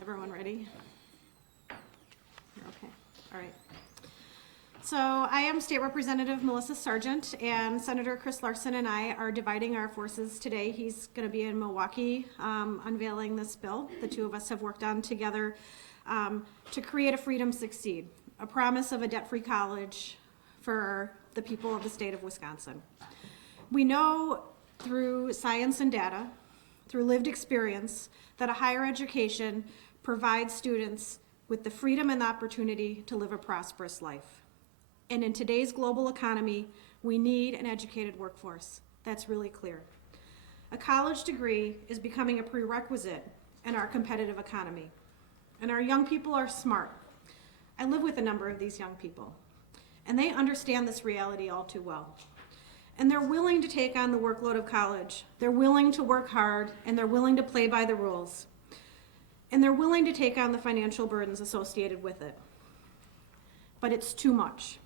Is everyone ready? You're okay. All right. So I am State Representative Melissa Sargent, and Senator Chris Larson and I are dividing our forces today. He's going to be in Milwaukee unveiling this bill. The two of us have worked on together to create a Freedom Succeed, a promise of a debt-free college for the people of the state of Wisconsin. We know through science and data, through lived experience, that a higher education provides students with the freedom and the opportunity to live a prosperous life. And in today's global economy, we need an educated workforce. That's really clear. A college degree is becoming a prerequisite in our competitive economy. And our young people are smart. I live with a number of these young people, and they understand this reality all too well. And they're willing to take on the workload of college. They're willing to work hard, and they're willing to play by the rules. And they're willing to take on the financial burdens associated with it. But it's too much.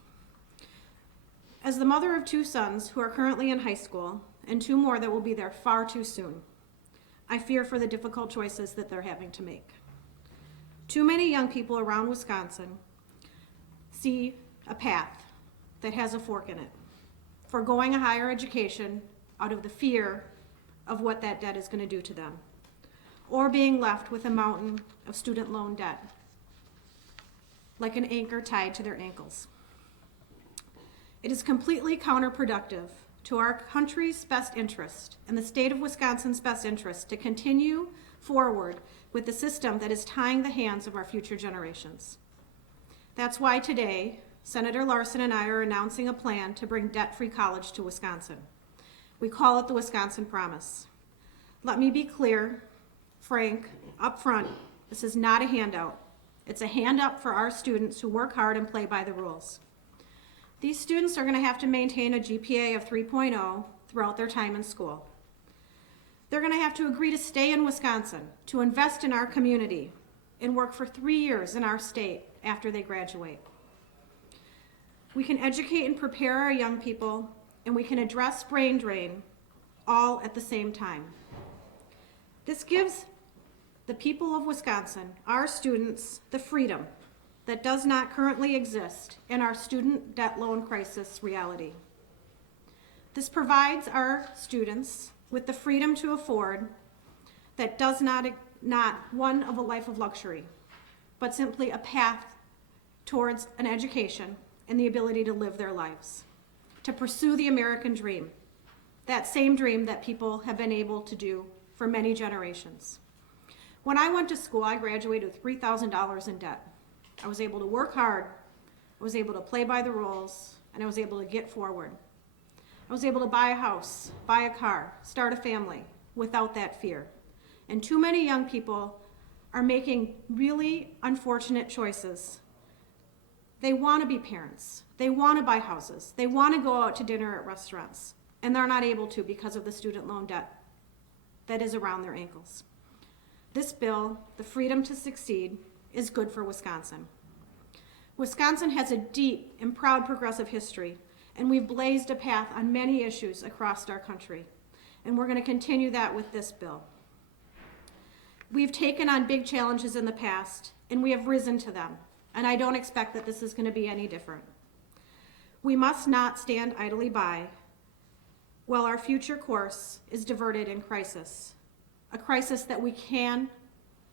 As the mother of two sons who are currently in high school, and two more that will be there far too soon, I fear for the difficult choices that they're having to make. Too many young people around Wisconsin see a path that has a fork in it, foregoing a higher education out of the fear of what that debt is going to do to them, or being left with a mountain of student loan debt, like an anchor tied to their ankles. It is completely counterproductive to our country's best interest and the state of Wisconsin's best interest to continue forward with the system that is tying the hands of our future generations. That's why today, Senator Larson and I are announcing a plan to bring debt-free college to Wisconsin. We call it the Wisconsin Promise. Let me be clear, frank, up front, this is not a handout. It's a hand up for our students who work hard and play by the rules. These students are going to have to maintain a GPA of 3.0 throughout their time in school. They're going to have to agree to stay in Wisconsin, to invest in our community, and work for 3 years in our state after they graduate. We can educate and prepare our young people, and we can address brain drain all at the same time. This gives the people of Wisconsin, our students, the freedom that does not currently exist in our student debt loan crisis reality. This provides our students with the freedom to afford that does not one of a life of luxury, but simply a path towards an education and the ability to live their lives, to pursue the American dream, that same dream that people have been able to do for many generations. When I went to school, I graduated with $3,000 in debt. I was able to work hard, I was able to play by the rules, and I was able to get forward. I was able to buy a house, buy a car, start a family without that fear. And too many young people are making really unfortunate choices. They want to be parents. They want to buy houses. They want to go out to dinner at restaurants. And they're not able to because of the student loan debt that is around their ankles. This bill, the Freedom to Succeed, is good for Wisconsin. Wisconsin has a deep and proud progressive history, and we've blazed a path on many issues across our country. And we're going to continue that with this bill. We've taken on big challenges in the past, and we have risen to them. And I don't expect that this is going to be any different. We must not stand idly by while our future course is diverted in crisis, a crisis that we can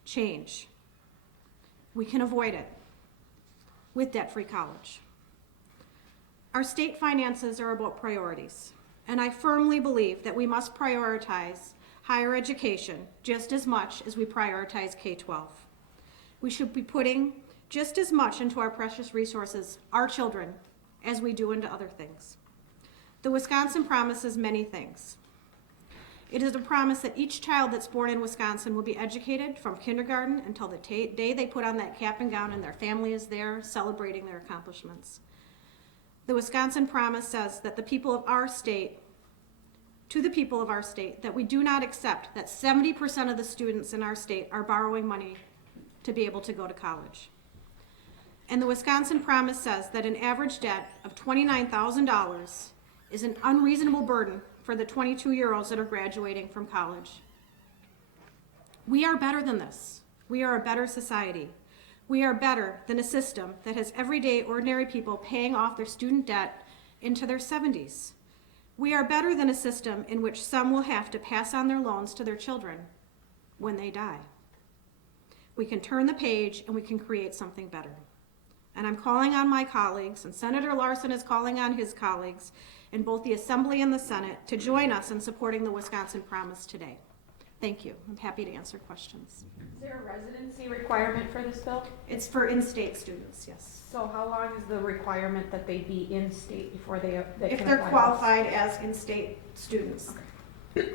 change. We can avoid it with debt-free college. Our state finances are about priorities, and I firmly believe that we must prioritize higher education just as much as we prioritize K-12. We should be putting just as much into our precious resources, our children, as we do into other things. The Wisconsin promises many things. It is a promise that each child that's born in Wisconsin will be educated from kindergarten until the day they put on that cap and gown and their family is there celebrating their accomplishments. The Wisconsin promise says that to the people of our state, that we do not accept that 70% of the students in our state are borrowing money to be able to go to college. And the Wisconsin promise says that an average debt of $29,000 is an unreasonable burden for the 22-year-olds that are graduating from college. We are better than this. We are a better society. We are better than a system that has everyday ordinary people paying off their student debt into their 70s. We are better than a system in which some will have to pass on their loans to their children when they die. We can turn the page and we can create something better. And I'm calling on my colleagues, and Senator Larson is calling on his colleagues in both the Assembly and the Senate to join us in supporting the Wisconsin Promise today. Thank you. I'm happy to answer questions. Is there a residency requirement for this bill? It's for in-state students, yes. So how long is the requirement that they be in-state before they If can they're apply qualified as in-state students. Okay.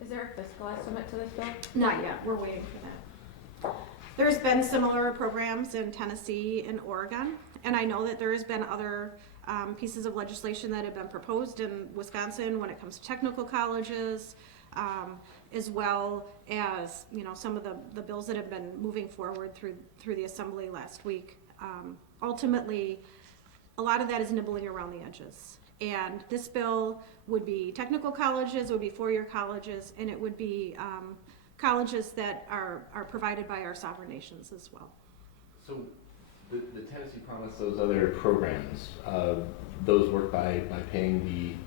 Is there a fiscal estimate to this bill? Not yet, we're waiting for that. There's been similar programs in Tennessee and Oregon, and I know that there has been other pieces of legislation that have been proposed in Wisconsin when it comes to technical colleges, as well as, you know, some of the bills that have been moving forward through the Assembly last week. Ultimately, a lot of that is nibbling around the edges. And this bill would be technical colleges, it would be four-year colleges, and it would be colleges that are provided by our sovereign nations as well. So the Tennessee Promise, those other programs, those work by paying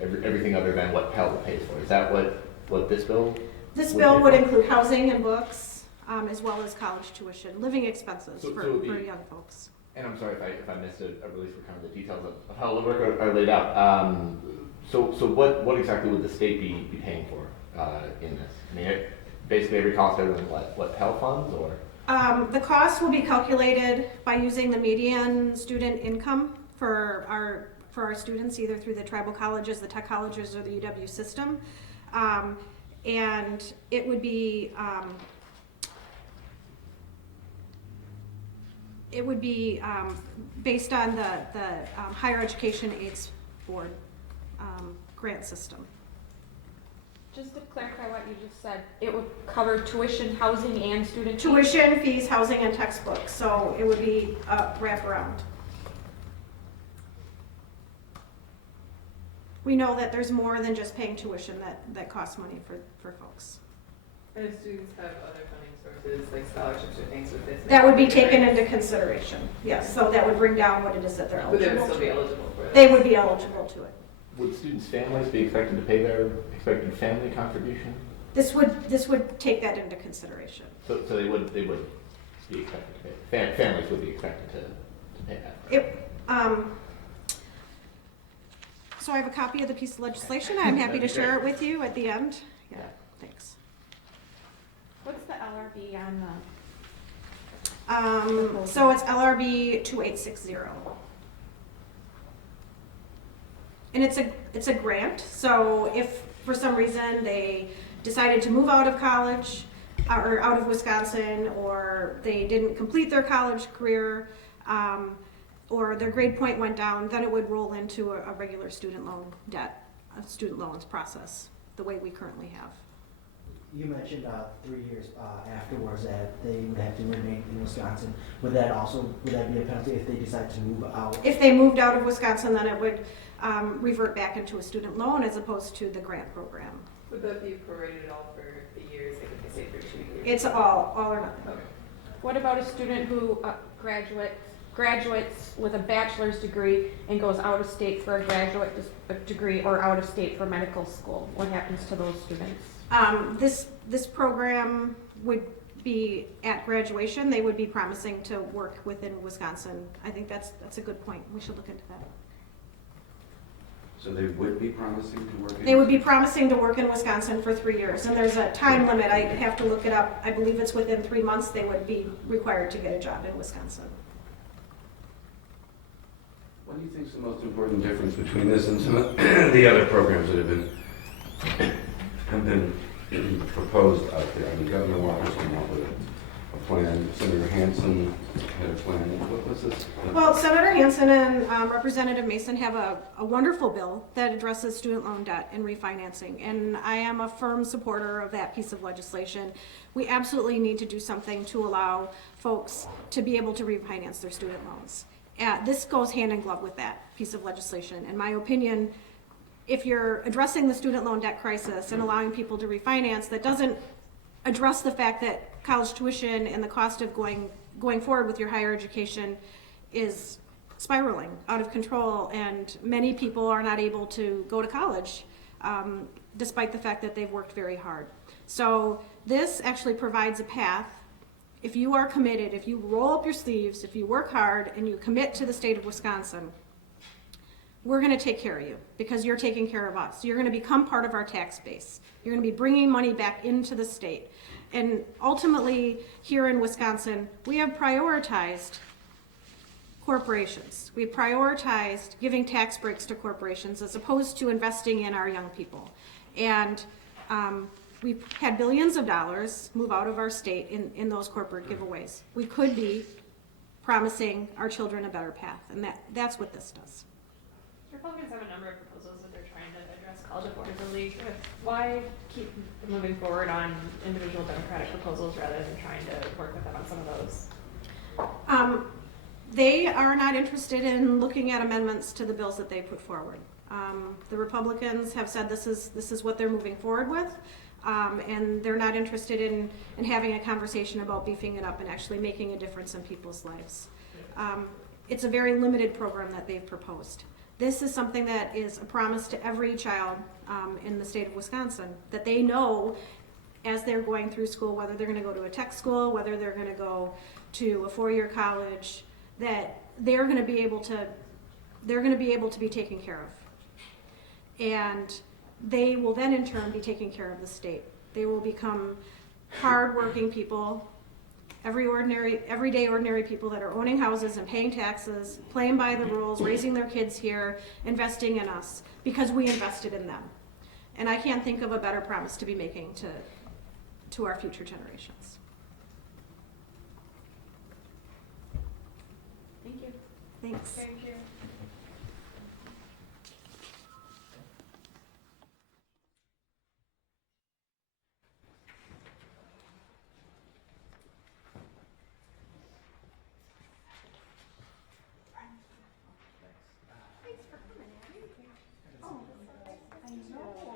everything other than what Pell pays for. Is that what this bill? This bill would include housing and books, as well as college tuition, living expenses for young folks. And I'm sorry if I missed a release for kind of the details of how it would work are laid out. So what exactly would the state be paying for in this? I mean, basically every cost other than what Pell funds, or? The cost will be calculated by using the median student income for our students, either through the tribal colleges, the tech colleges, or the UW system. And it would be based on the Higher Education Aids Board grant system. Just to clarify what you just said, it would cover tuition, housing, and student fees? Tuition, fees, housing, and textbooks, so it would be wraparound. We know that there's more than just paying tuition that costs money for folks. And if students have other funding sources, like scholarships or things with this? That would be taken into consideration, yes, so that would bring down what it is that they're But they eligible would still be to. eligible for it? They would be eligible to it. Would students' families be expected to pay their expected family contribution? This would take that into consideration. So they would be expected to pay. Families would be expected to pay that. So I have a copy of the piece of legislation. I'm happy to share it with you at the end. Yeah, thanks. What's the LRB on the? So it's LRB 2860. And it's a grant, so if for some reason they decided to move out of college or out of Wisconsin, or they didn't complete their college career, or their grade point went down, then it would roll into a regular student loan debt, a student loans process, the way we currently have. You mentioned 3 years afterwards that they would have to remain in Wisconsin. Would that be a penalty if they decide to move out? If they moved out of Wisconsin, then it would revert back into a student loan as opposed to the grant program. Would that be prorated all for the years, like if they stay for 2 years? It's all or nothing. Okay. What about a student who graduates with a bachelor's degree and goes out of state for a graduate degree or out of state for medical school? What happens to those students? This program would be at graduation. They would be promising to work within Wisconsin. I think that's a good point. We should look into that. So they would be promising to work in? They would be promising to work in Wisconsin for 3 years, and there's a time limit. I have to look it up. I believe it's within 3 months they would be required to get a job in Wisconsin. What do you think is the most important difference between this and some of the other programs that have been proposed out there? I mean, Governor Walker's come up with a plan. Senator Hansen had a plan. What was this? Well, Senator Hansen and Representative Mason have a wonderful bill that addresses student loan debt and refinancing, and I am a firm supporter of that piece of legislation. We absolutely need to do something to allow folks to be able to refinance their student loans. This goes hand in glove with that piece of legislation. In my opinion, if you're addressing the student loan debt crisis and allowing people to refinance, that doesn't address the fact that college tuition and the cost of going forward with your higher education is spiraling out of control, and many people are not able to go to college despite the fact that they've worked very hard. So this actually provides a path. If you are committed, if you roll up your sleeves, if you work hard and you commit to the state of Wisconsin, we're going to take care of you because you're taking care of us. You're going to become part of our tax base. You're going to be bringing money back into the state. And ultimately, here in Wisconsin, we have prioritized corporations. We prioritized giving tax breaks to corporations as opposed to investing in our young people. And we've had billions of dollars move out of our state in those corporate giveaways. We could be promising our children a better path, and that's what this does. Republicans have a number of proposals that they're trying to address college affordability with. Why keep moving forward on individual Democratic proposals rather than trying to work with them on some of those? They are not interested in looking at amendments to the bills that they put forward. The Republicans have said this is what they're moving forward with, and they're not interested in having a conversation about beefing it up and actually making a difference in people's lives. It's a very limited program that they've proposed. This is something that is a promise to every child in the state of Wisconsin, that they know as they're going through school, whether they're going to go to a tech school, whether they're going to go to a four-year college, that they're going to be able to be taken care of. And they will then in turn be taking care of the state. They will become hard-working people, everyday ordinary people that are owning houses and paying taxes, playing by the rules, raising their kids here, investing in us because we invested in them. And I can't think of a better promise to be making to our future generations. Thank you. Thanks. Thank you.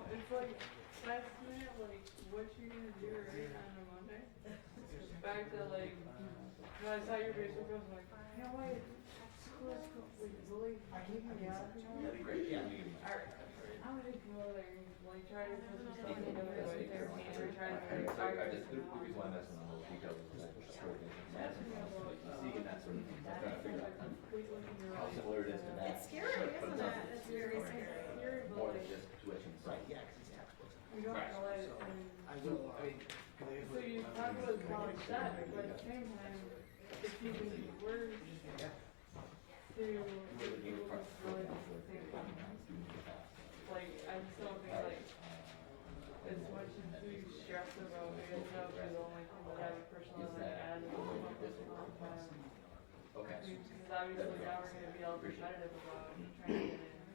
It's like last minute, like what you gonna do right on a Monday? Back to like, I saw your Facebook post, I'm like, you know what? School is like really kicking me out, you know? That'd be great, yeah. Alright, I'm gonna go there, like try to put some stuff together, like their team, or try to like figure The something out. reason why I'm asking all those details is that that's sort of That's me about, seeing that sort of thing, I'm trying to figure out kind of completely how similar it is to that. It's scary, isn't it? It's very scary. scary, but More than like, just tuition. Right, yeah, you don't realize, and I will, so you talk about college debt, but at the same time, it's even worse to get people to really think, like, I just don't think, like, as much as we stress about it, that would be the only thing that I would personally like add to this long time. Okay. Because obviously now we're gonna be all repetitive about trying to get in.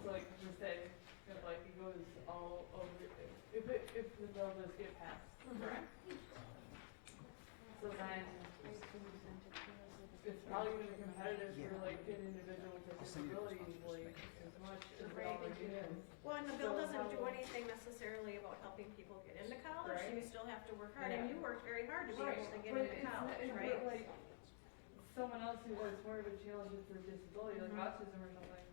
So like, just say, if like it goes all over, if the bill does get passed, correct? So then, it's probably gonna be competitive for like an individual with disabilities, like, as much as it already is. Well, and the bill doesn't do anything necessarily about helping people get into college, so you still have to work hard, and you worked very hard to be able to get into college, right? But like, someone else who has more of a challenge with their disability, like autism or something,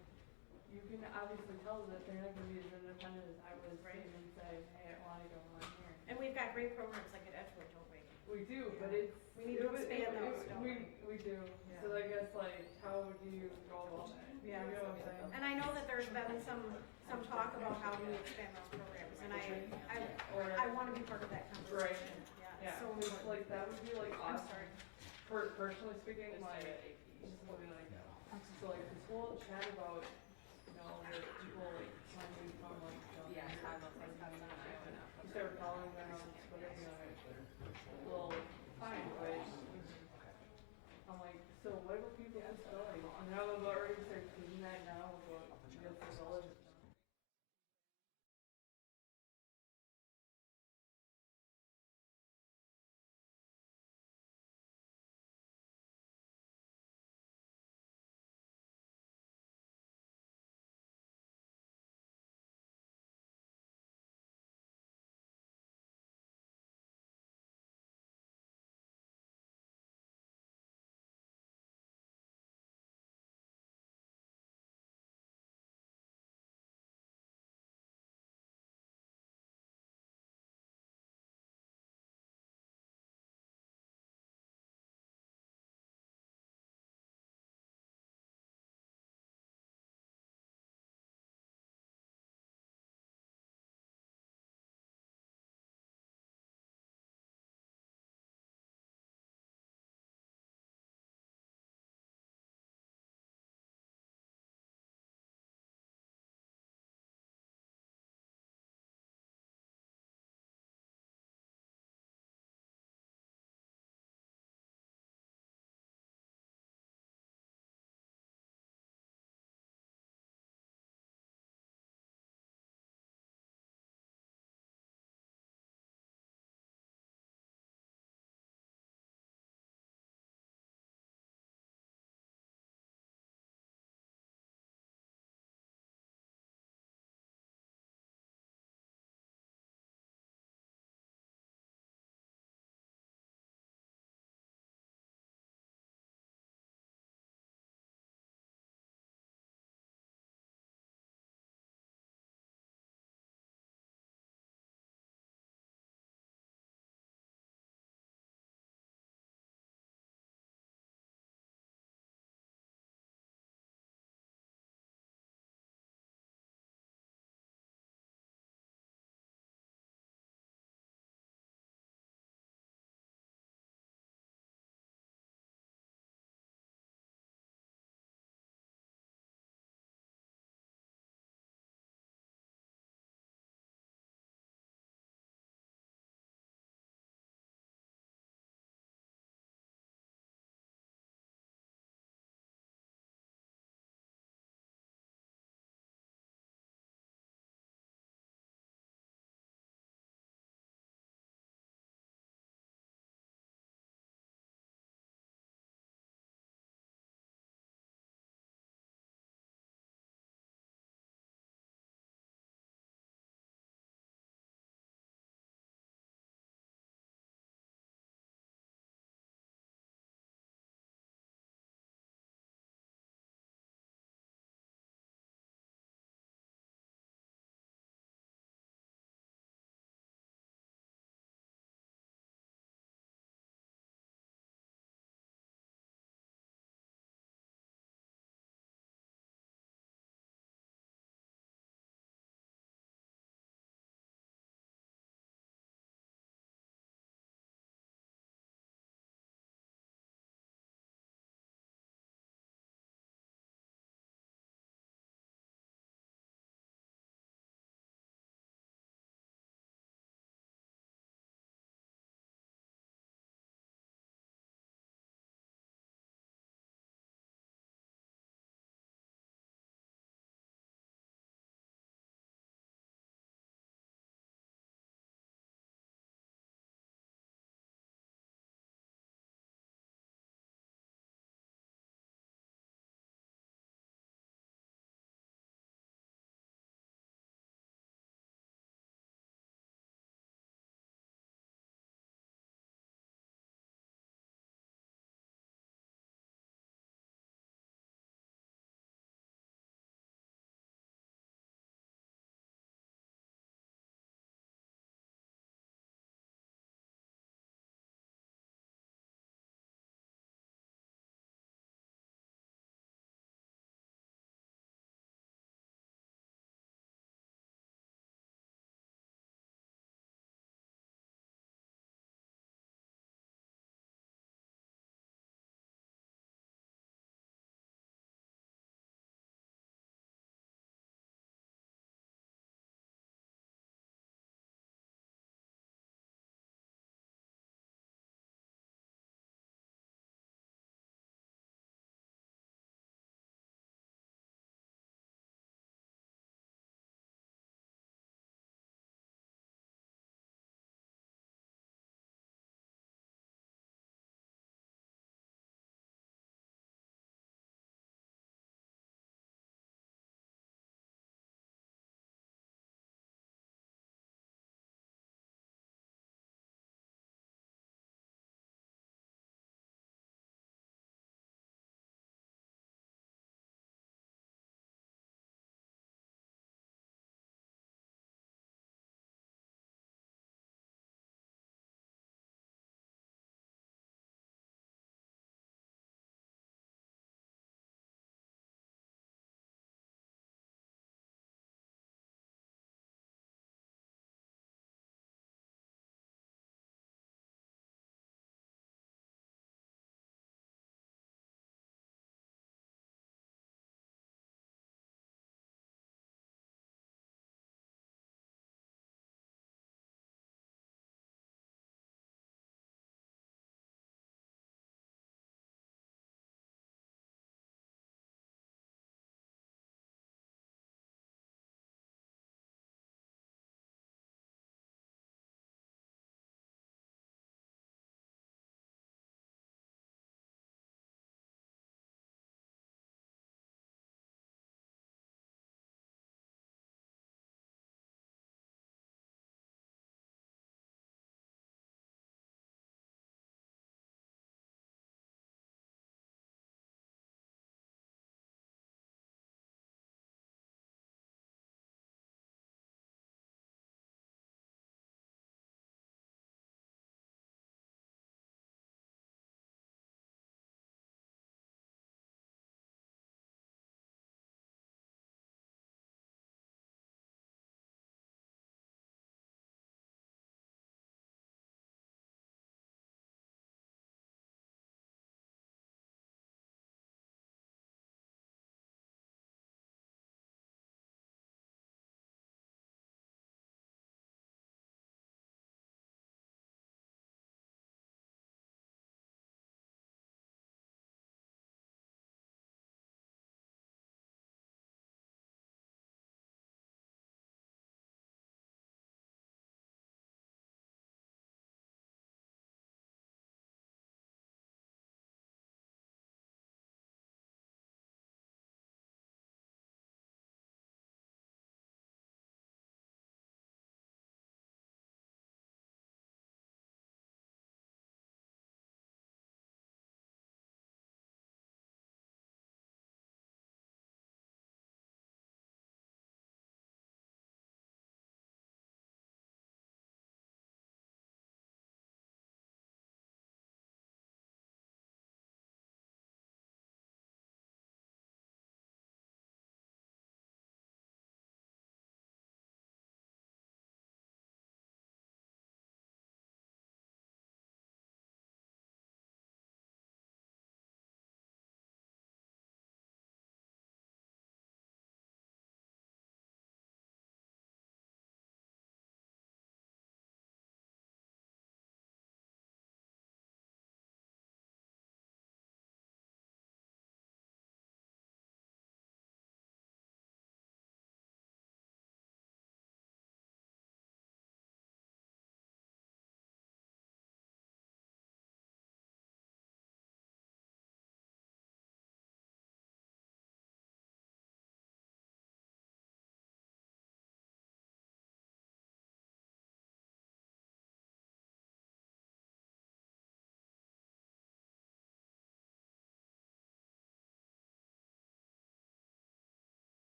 you can obviously tell that they're not gonna be as independent as I was, right? And say, hey, I wanna go on here. And we've got great programs like at Edgewood, don't we? We do, but it's. We need to expand those, don't we? We do. Yeah. So I guess like, how do you go about that? Yeah. You know what I'm saying? And I know that there's been some talk about how we expand those programs, and I wanna be part of that conversation. Yeah, So it's like, that would be like I'm awesome. sorry. Personally speaking, like, just really like, so like this whole chat about, you know, that people like, when we come like, you start following them on Twitter, you know, well, fine, but I'm like, so what about people with disabilities? And now I'm already start thinking that now about disabilities.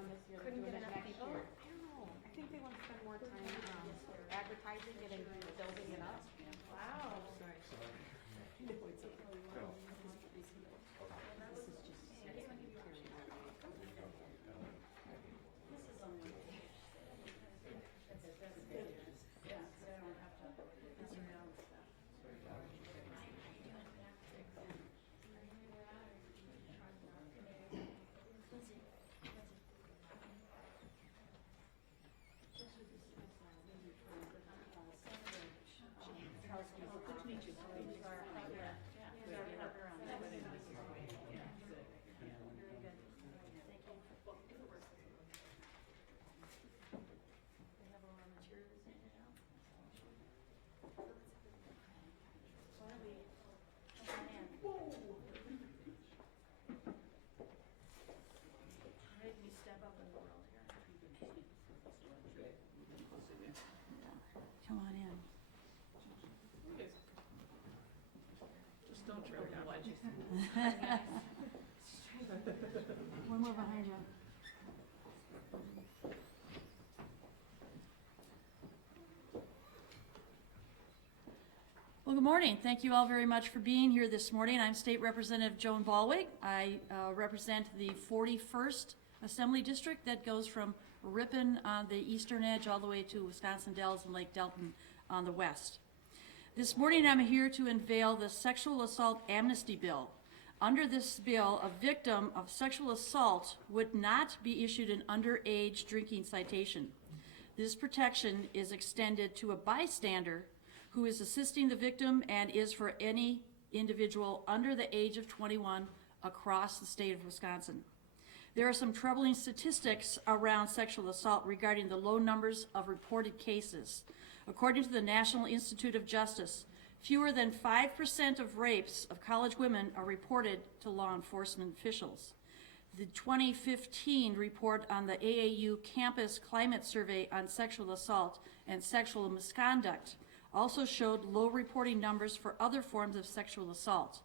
one this year. Couldn't They're get doing it enough next people? year. I don't know. I think they want to spend more time advertising it and building it up. Wow. Come on in. Just don't trip on what you One more behind you. Well, good morning. Thank you all very much for being here this morning. I'm State Representative Joan Ballwig. I represent the 41st Assembly District that goes from Ripon on the eastern edge all the way to Wisconsin Dells and Lake Delton on the west. This morning I'm here to unveil the Sexual Assault Amnesty Bill. Under this bill, a victim of sexual assault would not be issued an underage drinking citation. This protection is extended to a bystander who is assisting the victim and is for any individual under the age of 21 across the state of Wisconsin. There are some troubling statistics around sexual assault regarding the low numbers of reported cases. According to the National Institute of Justice, fewer than 5% of rapes of college women are reported to law enforcement officials. The 2015 report on the AAU Campus Climate Survey on Sexual Assault and Sexual Misconduct also showed low reporting numbers for other forms of sexual assault.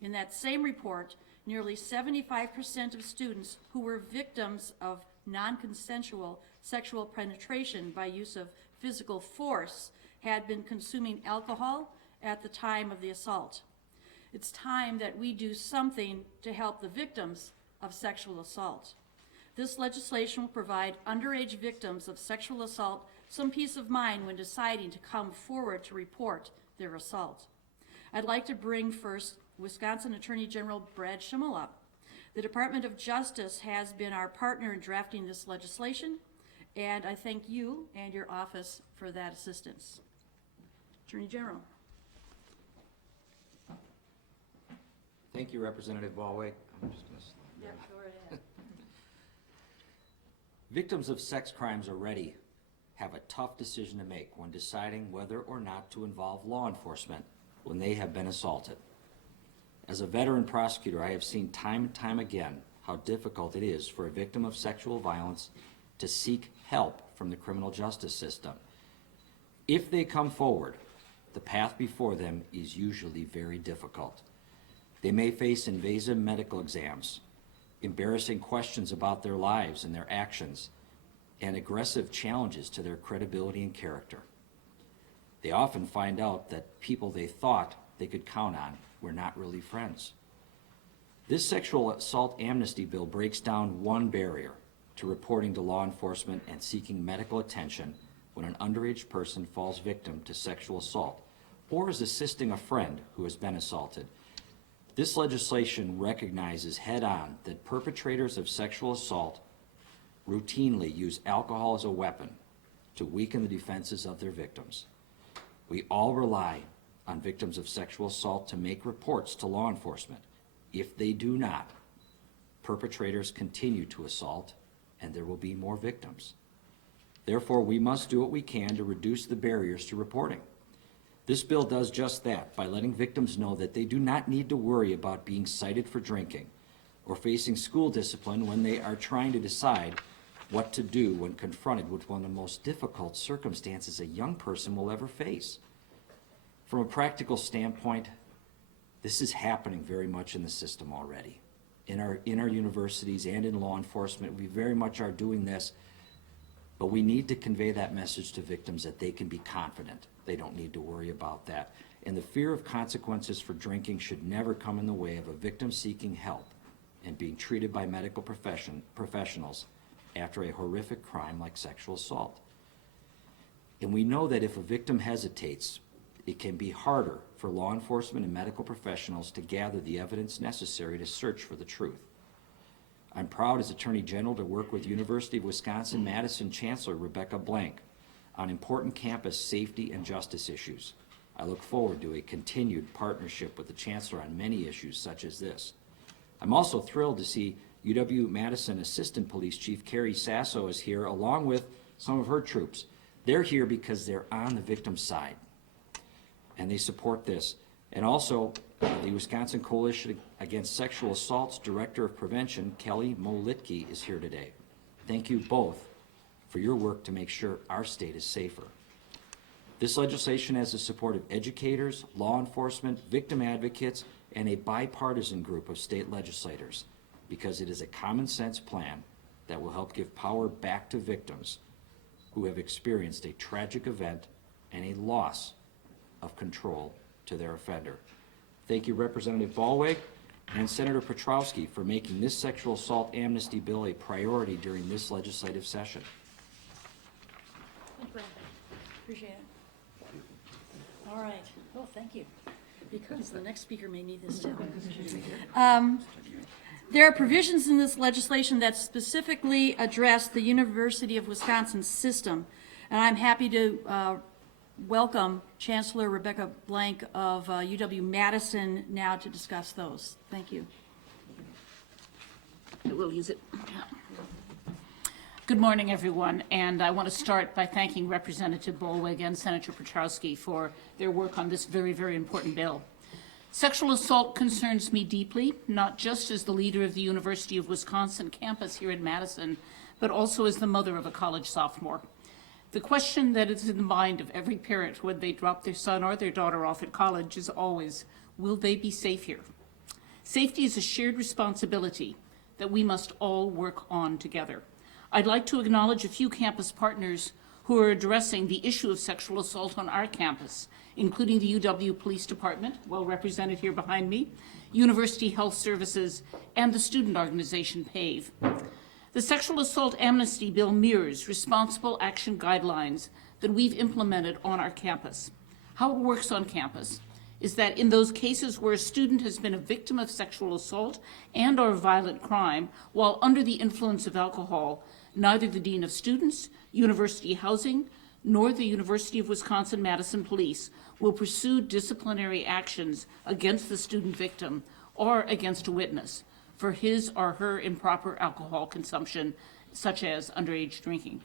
In that same report, nearly 75% of students who were victims of non-consensual sexual penetration by use of physical force had been consuming alcohol at the time of the assault. It's time that we do something to help the victims of sexual assault. This legislation will provide underage victims of sexual assault some peace of mind when deciding to come forward to report their assault. I'd like to bring first Wisconsin Attorney General Brad Schimmel up. The Department of Justice has been our partner in drafting this legislation, and I thank you and your office for that assistance. Attorney General. Thank you, Representative Ballwig. I'm just going to slide Yep, down. go right ahead. Victims of sex crimes already have a tough decision to make when deciding whether or not to involve law enforcement when they have been assaulted. As a veteran prosecutor, I have seen time and time again how difficult it is for a victim of sexual violence to seek help from the criminal justice system. If they come forward, the path before them is usually very difficult. They may face invasive medical exams, embarrassing questions about their lives and their actions, and aggressive challenges to their credibility and character. They often find out that people they thought they could count on were not really friends. This Sexual Assault Amnesty Bill breaks down one barrier to reporting to law enforcement and seeking medical attention when an underage person falls victim to sexual assault or is assisting a friend who has been assaulted. This legislation recognizes head-on that perpetrators of sexual assault routinely use alcohol as a weapon to weaken the defenses of their victims. We all rely on victims of sexual assault to make reports to law enforcement. If they do not, perpetrators continue to assault and there will be more victims. Therefore, we must do what we can to reduce the barriers to reporting. This bill does just that by letting victims know that they do not need to worry about being cited for drinking or facing school discipline when they are trying to decide what to do when confronted with one of the most difficult circumstances a young person will ever face. From a practical standpoint, this is happening very much in the system already. in our universities and in law enforcement. We very much are doing this, but we need to convey that message to victims that they can be confident. They don't need to worry about that. And the fear of consequences for drinking should never come in the way of a victim seeking help and being treated by medical professionals after a horrific crime like sexual assault. And we know that if a victim hesitates, it can be harder for law enforcement and medical professionals to gather the evidence necessary to search for the truth. I'm proud as Attorney General to work with University of Wisconsin-Madison Chancellor Rebecca Blank on important campus safety and justice issues. I look forward to a continued partnership with the Chancellor on many issues such as this. I'm also thrilled to see UW-Madison Assistant Police Chief Carrie Sasso is here along with some of her troops. They're here because they're on the victim's side and they support this. And also, the Wisconsin Coalition Against Sexual Assault's Director of Prevention, Kelly Molitke, is here today. Thank you both for your work to make sure our state is safer. This legislation has the support of educators, law enforcement, victim advocates, and a bipartisan group of state legislators because it is a common sense plan that will help give power back to victims who have experienced a tragic event and a loss of control to their offender. Thank you, Representative Ballweg and Senator Petrowski, for making this sexual assault amnesty bill a priority during this legislative session. Thank you, Brandon. Appreciate it. All right. Oh, thank you. Because the next speaker may need this too. There are provisions in this legislation that specifically address the University of Wisconsin system, and I'm happy to welcome Chancellor Rebecca Blank of UW-Madison now to discuss those. Thank you. I will use it. Good morning, everyone, and I want to start by thanking Representative Ballweg and Senator Petrowski for their work on this very, very important bill. Sexual assault concerns me deeply, not just as the leader of the University of Wisconsin campus here in Madison, but also as the mother of a college sophomore. The question that is in the mind of every parent when they drop their son or their daughter off at college is always, will they be safe here? Safety is a shared responsibility that we must all work on together. I'd like to acknowledge a few campus partners who are addressing the issue of sexual assault on our campus, including the UW Police Department, well represented here behind me, University Health Services, and the student organization PAVE. The Sexual Assault Amnesty Bill mirrors responsible action guidelines that we've implemented on our campus. How it works on campus is that in those cases where a student has been a victim of sexual assault and or violent crime while under the influence of alcohol, neither the Dean of Students, University Housing, nor the University of Wisconsin-Madison Police will pursue disciplinary actions against the student victim or against a witness for his or her improper alcohol consumption, such as underage drinking.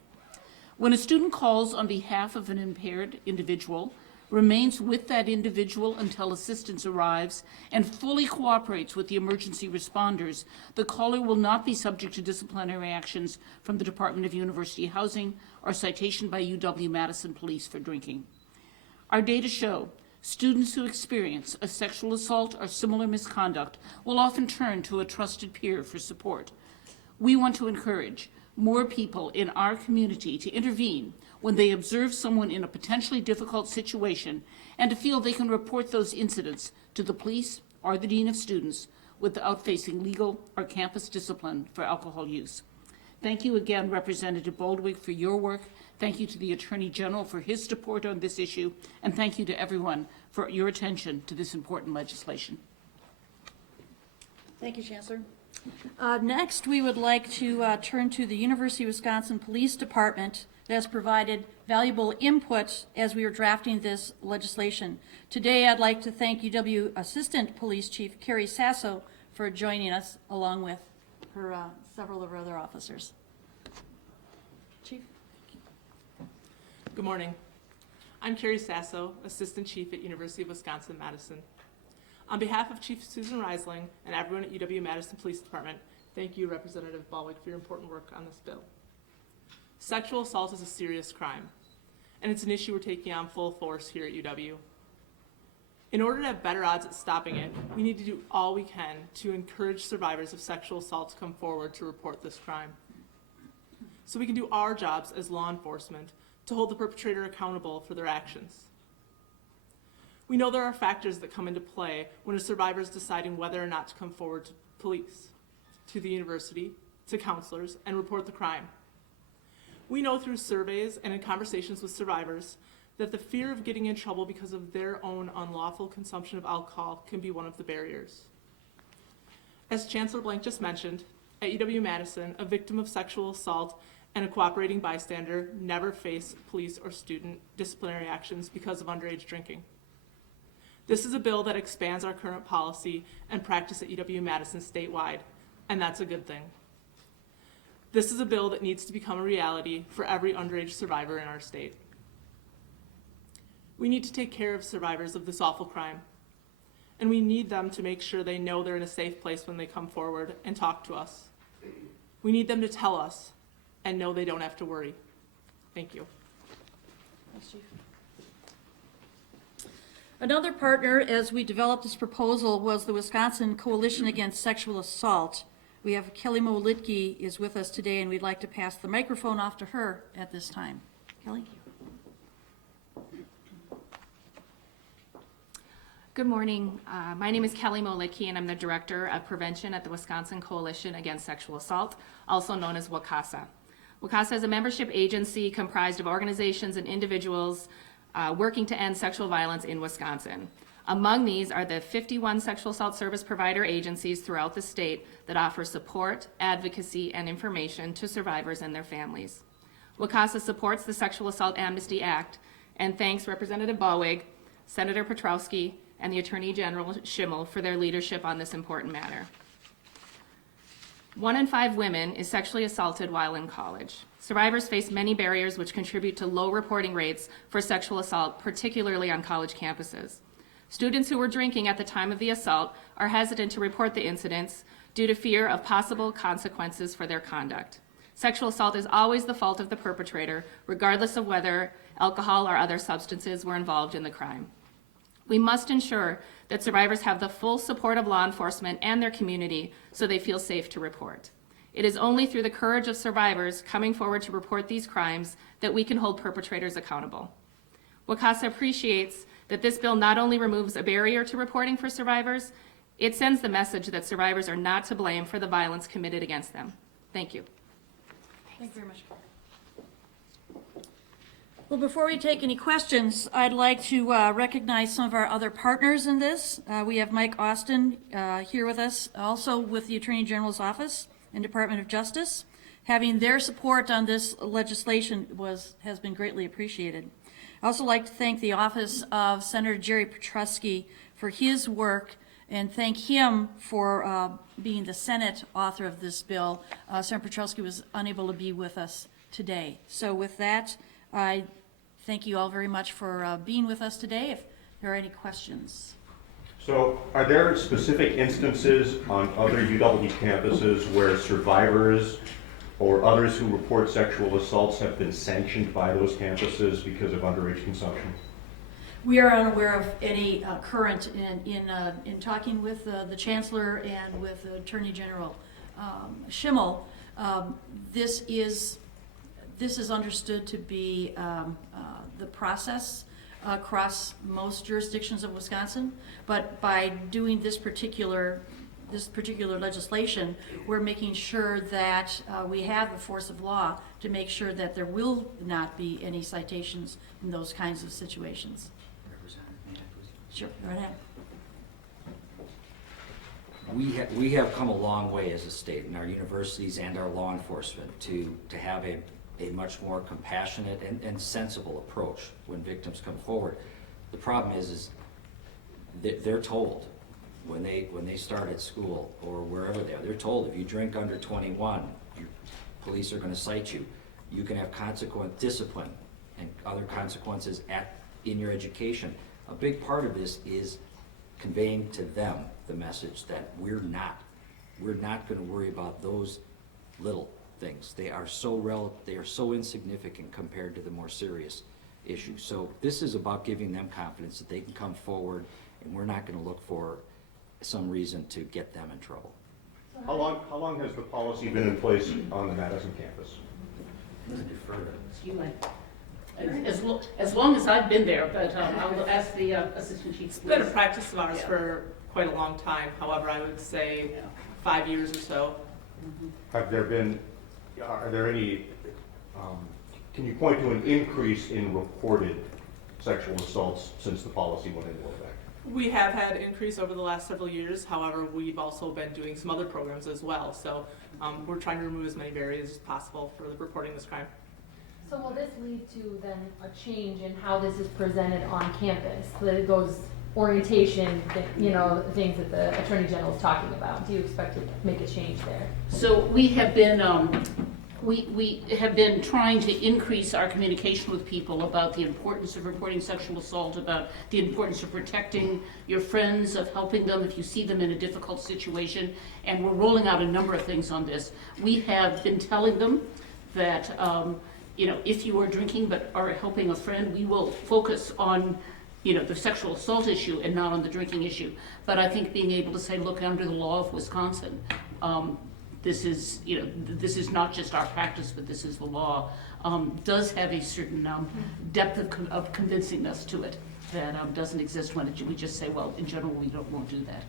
When a student calls on behalf of an impaired individual, remains with that individual until assistance arrives, and fully cooperates with the emergency responders, the caller will not be subject to disciplinary actions from the Department of University Housing or citation by UW-Madison Police for drinking. Our data show students who experience a sexual assault or similar misconduct will often turn to a trusted peer for support. We want to encourage more people in our community to intervene when they observe someone in a potentially difficult situation and to feel they can report those incidents to the police or the Dean of Students without facing legal or campus discipline for alcohol use. Thank you again, Representative Baldwin, for your work. Thank you to the Attorney General for his support on this issue, and thank you to everyone for your attention to this important legislation. Thank you, Chancellor. Next, we would like to turn to the University of Wisconsin Police Department that has provided valuable input as we were drafting this legislation. Today, I'd like to thank UW Assistant Police Chief Carrie Sasso for joining us, along with her several of her other officers. Chief. Good morning. I'm Carrie Sasso, Assistant Chief at University of Wisconsin-Madison. On behalf of Chief Susan Reisling and everyone at UW-Madison Police Department, thank you, Representative Ballweg, for your important work on this bill. Sexual assault is a serious crime, and it's an issue we're taking on full force here at UW. In order to have better odds at stopping it, we need to do all we can to encourage survivors of sexual assault to come forward to report this crime. So we can do our jobs as law enforcement to hold the perpetrator accountable for their actions. We know there are factors that come into play when a survivor is deciding whether or not to come forward to police, to the university, to counselors, and report the crime. We know through surveys and in conversations with survivors that the fear of getting in trouble because of their own unlawful consumption of alcohol can be one of the barriers. As Chancellor Blank just mentioned, at UW-Madison, a victim of sexual assault and a cooperating bystander never face police or student disciplinary actions because of underage drinking. This is a bill that expands our current policy and practice at UW-Madison statewide, and that's a good thing. This is a bill that needs to become a reality for every underage survivor in our state. We need to take care of survivors of this awful crime, and we need them to make sure they know they're in a safe place when they come forward and talk to us. We need them to tell us and know they don't have to worry. Thank you. Thanks, Chief. Another partner as we developed this proposal was the Wisconsin Coalition Against Sexual Assault. We have Kelly Molitke is with us today, and we'd like to pass the microphone off to her at this time. Kelly? Good morning. My name is Kelly Molitke, and I'm the Director of Prevention at the Wisconsin Coalition Against Sexual Assault, also known as WCASA. WCASA is a membership agency comprised of organizations and individuals working to end sexual violence in Wisconsin. Among these are the 51 sexual assault service provider agencies throughout the state that offer support, advocacy, and information to survivors and their families. WCASA supports the Sexual Assault Amnesty Act and thanks Representative Ballweg, Senator Petrowski, and the Attorney General Schimmel for their leadership on this important matter. 1 in 5 women is sexually assaulted while in college. Survivors face many barriers which contribute to low reporting rates for sexual assault, particularly on college campuses. Students who were drinking at the time of the assault are hesitant to report the incidents due to fear of possible consequences for their conduct. Sexual assault is always the fault of the perpetrator, regardless of whether alcohol or other substances were involved in the crime. We must ensure that survivors have the full support of law enforcement and their community so they feel safe to report. It is only through the courage of survivors coming forward to report these crimes that we can hold perpetrators accountable. WCASA appreciates that this bill not only removes a barrier to reporting for survivors, it sends the message that survivors are not to blame for the violence committed against them. Thank you. Thank you very much. Well, before we take any questions, I'd like to recognize some of our other partners in this. We have Mike Austin here with us, also with the Attorney General's Office and Department of Justice. Having their support on this legislation has been greatly appreciated. I also like to thank the Office of Senator Jerry Petrowski for his work and thank him for being the Senate author of this bill. Senator Petrowski was unable to be with us today. So with that, I thank you all very much for being with us today. If there are any questions. So are there specific instances on other UW campuses where survivors or others who report sexual assaults have been sanctioned by those campuses because of underage consumption? We are unaware of any current in talking with the Chancellor and with Attorney General Schimmel. This is understood to be the process across most jurisdictions of Wisconsin, but by doing this particular legislation, we're making sure that we have the force of law to make sure that there will not be any citations in those kinds of situations. Sure, go ahead. We have come a long way as a state in our universities and our law enforcement to have a much more compassionate and sensible approach when victims come forward. The problem is they're told when they start at school or wherever they're told if you drink under 21, police are going to cite you. You can have discipline and other consequences in your education. A big part of this is conveying to them the message that we're not going to worry about those little things. They are so insignificant compared to the more serious issues. So this is about giving them confidence that they can come forward And we're not gonna look for some reason to get them in trouble. How long has the policy been in place on the Madison campus? As long as I've been there, but I will ask the assistant chief. It's been a practice of ours for quite a long time. However, I would say 5 years or so. Are there any, can you point to an increase in reported sexual assaults since the policy went into effect? We have had increase over the last several years. However, we've also been doing some other programs as well. So we're trying to remove as many barriers as possible for reporting this crime. So will this lead to then a change in how this is presented on campus? Those orientation, things that the Attorney General is talking about. Do you expect to make a change there? So we have been, we have been trying to increase our communication with people about the importance of reporting sexual assault, about the importance of protecting your friends, of helping them if you see them in a difficult situation, and we're rolling out a number of things on this. We have been telling them that, if you are drinking but are helping a friend, we will focus on the sexual assault issue and not on the drinking issue. But I think being able to say, look, under the law of Wisconsin, this is, this is not just our practice, but this is the law, does have a certain depth of convincingness to it that doesn't exist when we just say, well, in general, won't do that.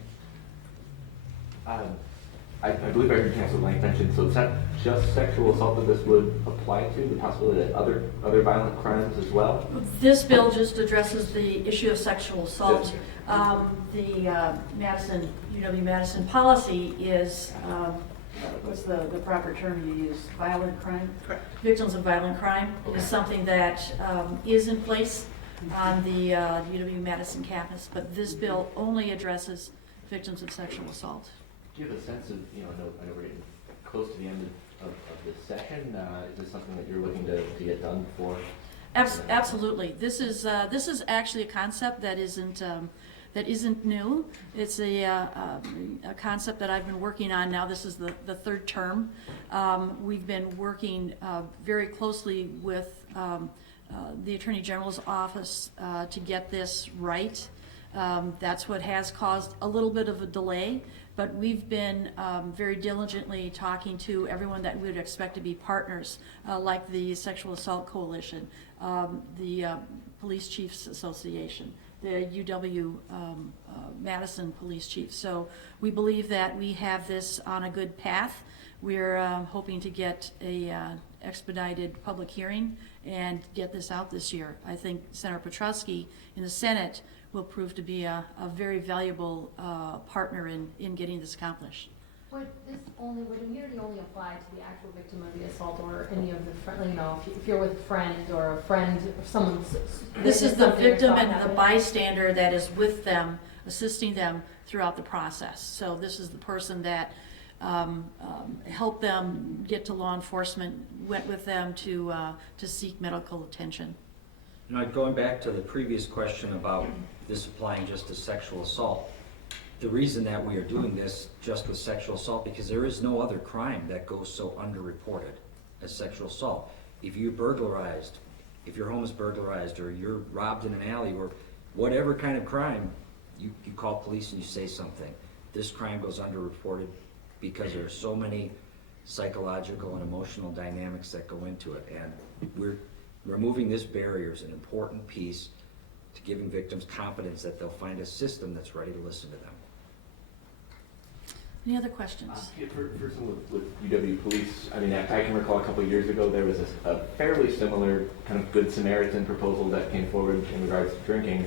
I believe I heard Councilor Lang mention, so it's not just sexual assault that this would apply to, the possibility that other violent crimes as well? This bill just addresses the issue of sexual assault. The UW-Madison policy is, what's the proper term you use? Violent crime? Correct. Victims of violent crime is something that is in place on the UW-Madison campus, but this bill only addresses victims of sexual assault. Do you have a sense of, I know we're getting close to the end of this session. Is this something that you're looking to get done before? Absolutely. This is actually a concept that isn't new. It's a concept that I've been working on now. This is the third term. We've been working very closely with the Attorney General's office to get this right. That's what has caused a little bit of a delay, but we've been very diligently talking to everyone that we would expect to be partners, like the Sexual Assault Coalition, the Police Chiefs Association, the UW-Madison Police Chiefs. So we believe that we have this on a good path. We're hoping to get a expedited public hearing and get this out this year. I think Senator Petrosky in the Senate will prove to be a very valuable partner in getting this accomplished. Would immunity only apply to the actual victim of the assault, or any of the if you're with a friend or a friend, or someone's... This is the victim and the bystander that is with them, assisting them throughout the process. So this is the person that helped them get to law enforcement, went with them to seek medical attention. Going back to the previous question about this applying just to sexual assault, the reason that we are doing this just with sexual assault, because there is no other crime that goes so underreported as sexual assault. If you're burglarized, if your home is burglarized, or you're robbed in an alley, or whatever kind of crime, you call police and you say something. This crime goes underreported because there are so many psychological and emotional dynamics that go into it, and we're removing this barrier is an important piece to giving victims confidence that they'll find a system that's ready to listen to them. Any other questions? For someone with UW Police, I can recall a couple of years ago there was a fairly similar kind of Good Samaritan proposal that came forward in regards to drinking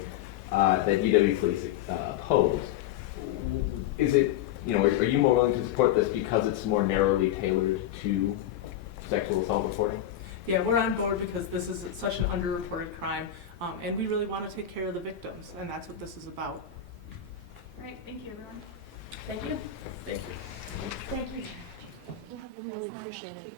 that UW Police opposed. Is it, are you more willing to support this because it's more narrowly tailored to sexual assault reporting? Yeah, we're on board because this is such an underreported crime, and we really want to take care of the victims, and that's what this is about. All right, thank you, everyone. Thank you. Thank you. Thank you. Really appreciate it.